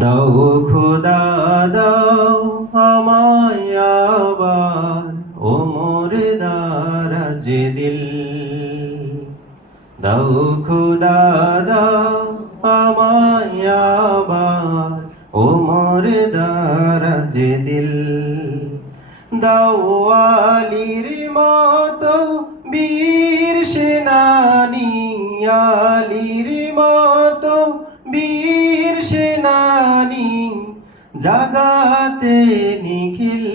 দাও খোদা দাও আমায় আবার ওমর দারাজ দিল। দাও খোদা দাও আমায় আবার ওমর দারাজ দিল। দাও আলীর মতো বীর সেনানী, আলীর মতো বীর সেনানী জাগাতে নিখিল।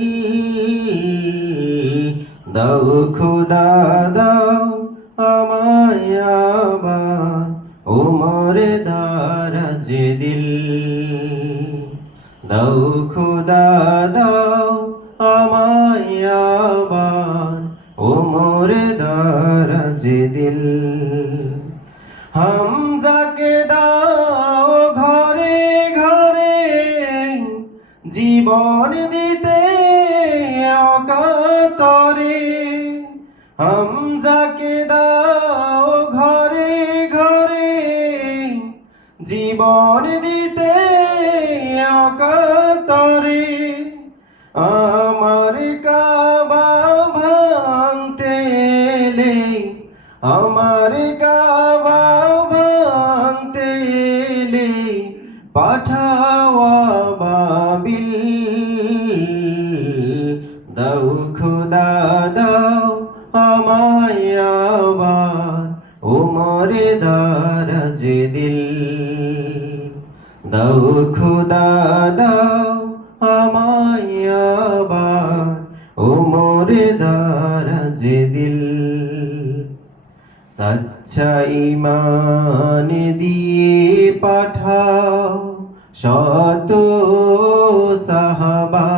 দাও খোদা দাও আমায় আবার ওমর দারাজ দিল। দাও খোদা দাও আমায় আবার ওমর দারাজ দিল। হামজাকে দাও ঘরে ঘরে জীবন দিতে অকাতরে। হামজাকে দাও ঘরে ঘরে জীবন দিতে অকাতরে। আমার কাবা ভাঙতে এলে, আমার কাবা ভাঙতে এলে পাঠাও আবাবিল। দাও খোদা দাও আমায় আবার ওমর দারাজ দিল। দাও খোদা দাও আমায় আবার ওমর দারাজ দিল। সচ্চা ঈমান দিয়ে পাঠাও শত সাহাবা,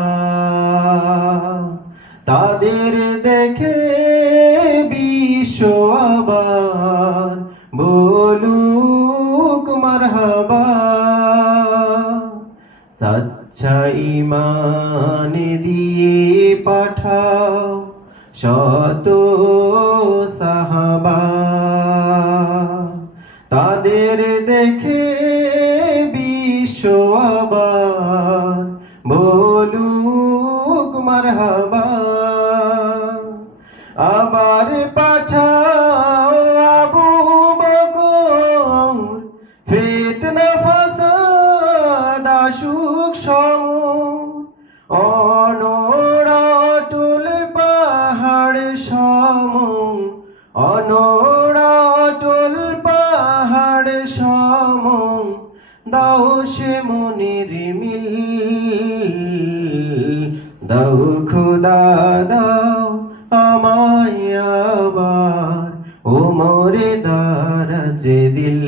তাদের দেখে বিশ্ব আবার বলুক মারহাবা। সচ্চা ঈমান দিয়ে পাঠাও শত সাহাবা, তাদের দেখে বিশ্ব আবার বলুক মারহাবা। আবার পাঠাও আবু বকর, ফিতনা ফাসাদ আসুক সমূহ, অনড়াটুল পাহাড় সম, অনড়াটুল পাহাড় সম দাও সে মনির মিল। দাও খোদা দাও আমায় আবার ওমর দারাজ দিল।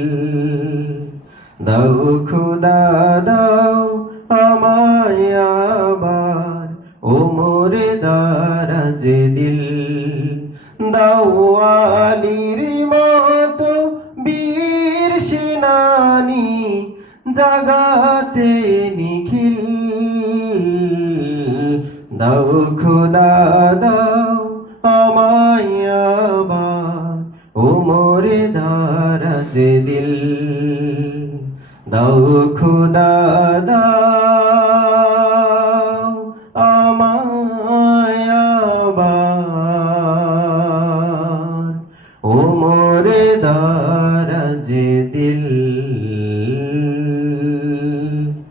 দাও খোদা দাও আমায় আবার ওমর দারাজ দিল। দাও আলীর মতো বীর সেনানী জাগাতে নিখিল। দাও খোদা দাও আমায় আবার ওমর দারাজ দিল। দাও খোদা দাও